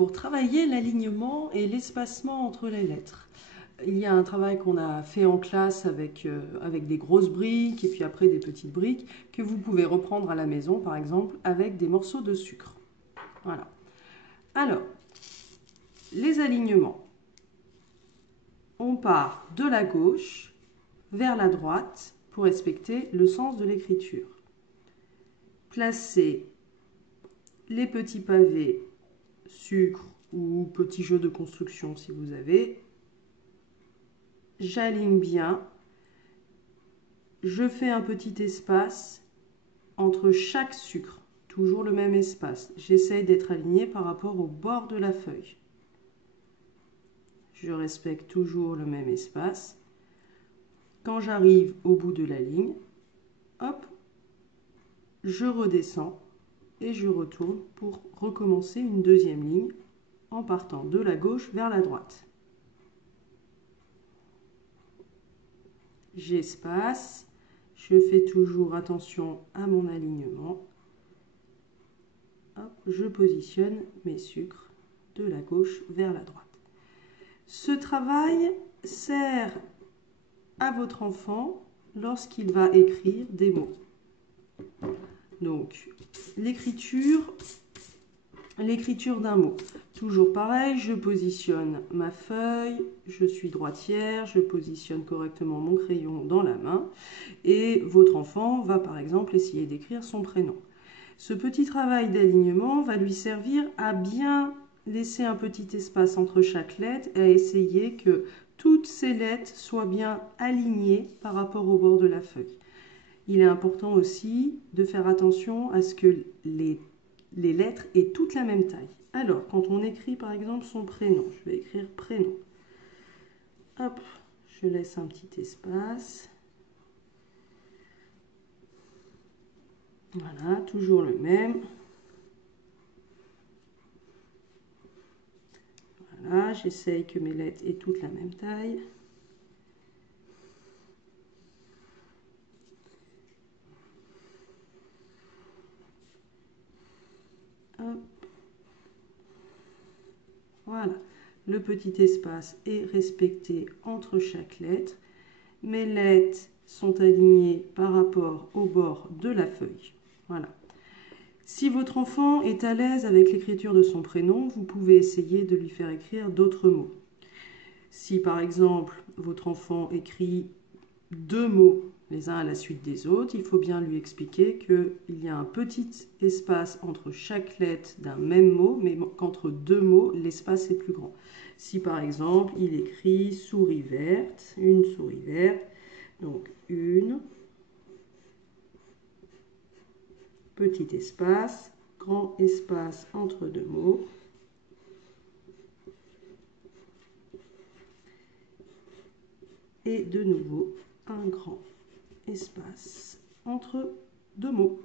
pour travailler l'alignement et l'espacement entre les lettres. Il y a un travail qu'on a fait en classe avec des grosses briques et puis après des petites briques que vous pouvez reprendre à la maison, par exemple, avec des morceaux de sucre. Voilà. Alors, les alignements. On part de la gauche vers la droite pour respecter le sens de l'écriture. Placez les petits pavés, sucre ou petits jeux de construction si vous avez. J'aligne bien. Je fais un petit espace entre chaque sucre, toujours le même espace. J'essaye d'être aligné par rapport au bord de la feuille. Je respecte toujours le même espace. Quand j'arrive au bout de la ligne, hop, je redescends et je retourne pour recommencer une deuxième ligne en partant de la gauche vers la droite. J'espace, je fais toujours attention à mon alignement. Hop, je positionne mes sucres de la gauche vers la droite. Ce travail sert à votre enfant lorsqu'il va écrire des mots. Donc, l'écriture d'un mot. Toujours pareil, je positionne ma feuille, je suis droitière, je positionne correctement mon crayon dans la main et votre enfant va par exemple essayer d'écrire son prénom. Ce petit travail d'alignement va lui servir à bien laisser un petit espace entre chaque lettre et à essayer que toutes ces lettres soient bien alignées par rapport au bord de la feuille. Il est important aussi de faire attention à ce que les lettres aient toutes la même taille. Alors, quand on écrit par exemple son prénom, je vais écrire prénom. Hop, je laisse un petit espace. Voilà, toujours le même. Voilà, j'essaye que mes lettres aient toutes la même taille. Hop. Voilà, le petit espace est respecté entre chaque lettre. Mes lettres sont alignées par rapport au bord de la feuille. Voilà. Si votre enfant est à l'aise avec l'écriture de son prénom, vous pouvez essayer de lui faire écrire d'autres mots. Si par exemple votre enfant écrit deux mots les uns à la suite des autres, il faut bien lui expliquer qu'il y a un petit espace entre chaque lettre d'un même mot, mais qu'entre deux mots, l'espace est plus grand. Si par exemple il écrit souris verte, une souris verte, donc une, petit espace, grand espace entre deux mots. Et de nouveau, un grand espace entre deux mots.